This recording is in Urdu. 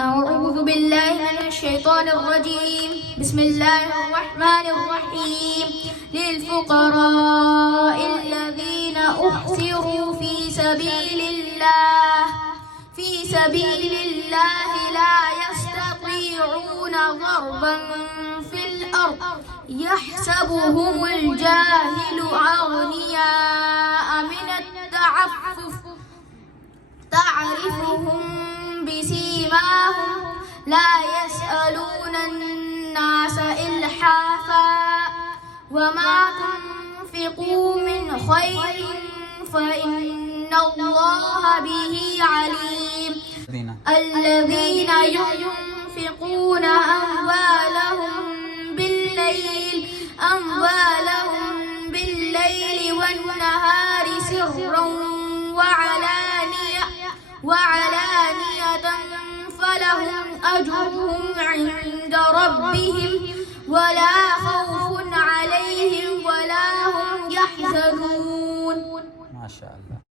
أعوذ بالله من الشيطان الرجيم. بسم الله الرحمن الرحيم. للفقراء الذين أحصروا في سبيل الله لا يستطيعون ضربا في الأرض يحسبهم الجاهل أغنياء من التعفف تعرفهم بسيماهم لا يسألون الناس إلحافا وما تنفقوا من خير فإن الله به عليم. الذين ينفقون أموالهم بالليل والنهار سرا وعلانية فلهم أجرهم عند ربهم ولا خوف عليهم ولا هم يحزنون. ما شاء الله.